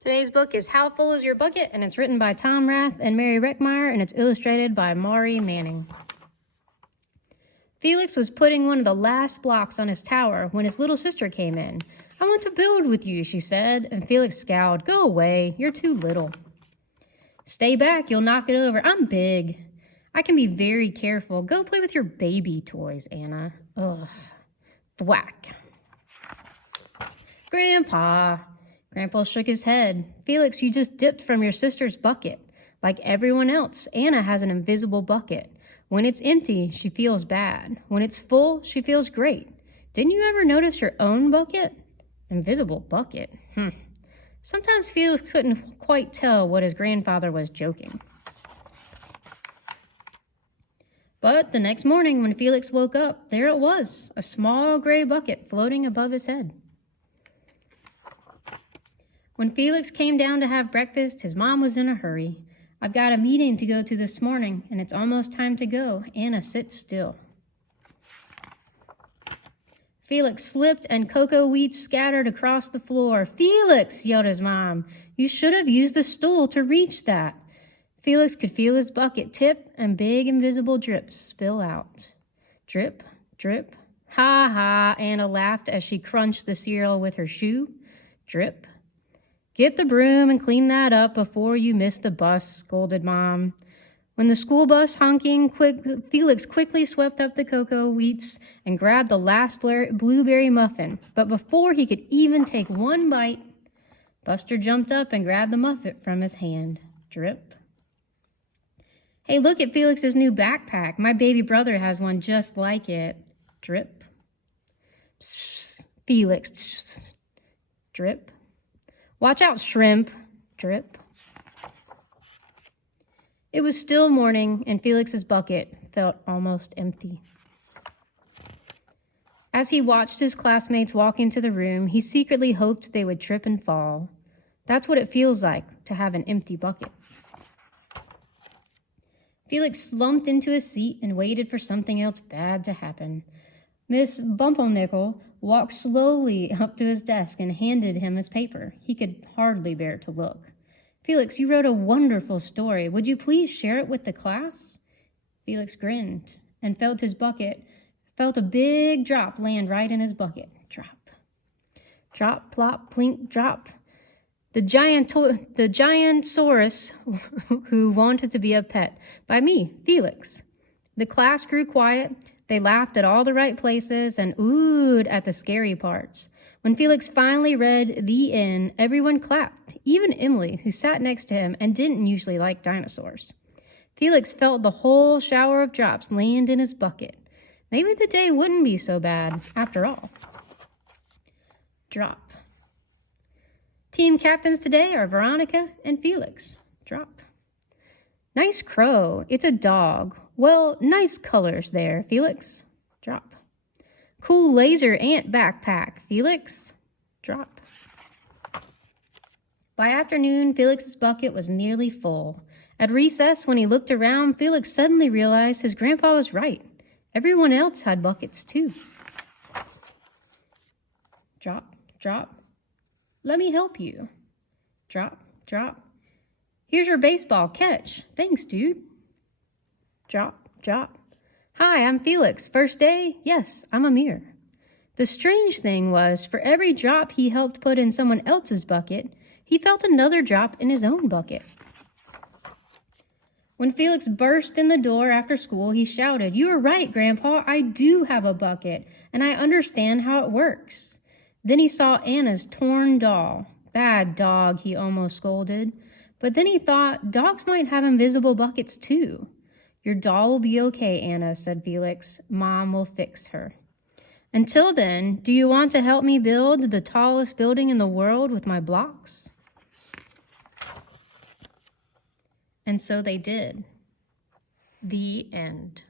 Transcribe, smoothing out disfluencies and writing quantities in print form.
Today's book is How Full Is Your Bucket? And it's written by Tom Rath and Maurie Reckmeyer, and it's illustrated by Maurie Manning. Felix was putting one of the last blocks on his tower when his little sister came in. "I want to build with you," she said, and Felix scowled. "Go away, you're too little." "Stay back, you'll knock it over. I'm big. I can be very careful. Go play with your baby toys, Anna." Ugh. Thwack. "Grandpa." Grandpa shook his head. "Felix, you just dipped from your sister's bucket. Like everyone else, Anna has an invisible bucket. When it's empty, she feels bad. When it's full, she feels great. Didn't you ever notice your own bucket?" Invisible bucket? Sometimes Felix couldn't quite tell what his grandfather was joking. But the next morning when Felix woke up, there it was, a small gray bucket floating above his head. When Felix came down to have breakfast, his mom was in a hurry. "I've got a meeting to go to this morning, and it's almost time to go. Anna, sit still." Felix slipped, and cocoa weeds scattered across the floor. "Felix!" yelled his mom. "You should have used the stool to reach that." Felix could feel his bucket tip and big invisible drips spill out. Drip, drip. "Ha ha," Anna laughed as she crunched the cereal with her shoe. Drip. "Get the broom and clean that up before you miss the bus," scolded Mom. When the school bus honking, Felix quickly swept up the cocoa wheats and grabbed the last blueberry muffin. But before he could even take one bite, Buster jumped up and grabbed the muffin from his hand. Drip. "Hey, look at Felix's new backpack. My baby brother has one just like it." Drip. Psst, Felix. Psst. Drip. "Watch out, shrimp." Drip. It was still morning, and Felix's bucket felt almost empty. As he watched his classmates walk into the room, he secretly hoped they would trip and fall. That's what it feels like to have an empty bucket. Felix slumped into his seat and waited for something else bad to happen. Miss Bumpernickel walked slowly up to his desk and handed him his paper. He could hardly bear to look. "Felix, you wrote a wonderful story. Would you please share it with the class?" Felix grinned and felt a big drop land right in his bucket. Drop. Drop, plop, plink, drop. The Giantosaurus Who Wanted to Be a Pet by me, Felix. The class grew quiet. They laughed at all the right places and oohed at the scary parts. When Felix finally read the end, everyone clapped, even Emily, who sat next to him and didn't usually like dinosaurs. Felix felt the whole shower of drops land in his bucket. Maybe the day wouldn't be so bad after all. Drop. Team captains today are Veronica and Felix. Drop. "Nice crow. It's a dog. Well, nice colors there, Felix." Drop. "Cool laser ant backpack, Felix." Drop. By afternoon, Felix's bucket was nearly full. At recess, when he looked around, Felix suddenly realized his grandpa was right. Everyone else had buckets too. Drop, drop. "Let me help you." Drop, drop. "Here's your baseball, catch. Thanks, dude." Drop, drop. "Hi, I'm Felix. First day? Yes, I'm Amir." The strange thing was, for every drop he helped put in someone else's bucket, he felt another drop in his own bucket. When Felix burst in the door after school, he shouted, "You are right, Grandpa. I do have a bucket, and I understand how it works." Then he saw Anna's torn doll. "Bad dog," he almost scolded. But then he thought, dogs might have invisible buckets too. "Your doll will be okay, Anna," said Felix. "Mom will fix her. Until then, do you want to help me build the tallest building in the world with my blocks?" And so they did. The end.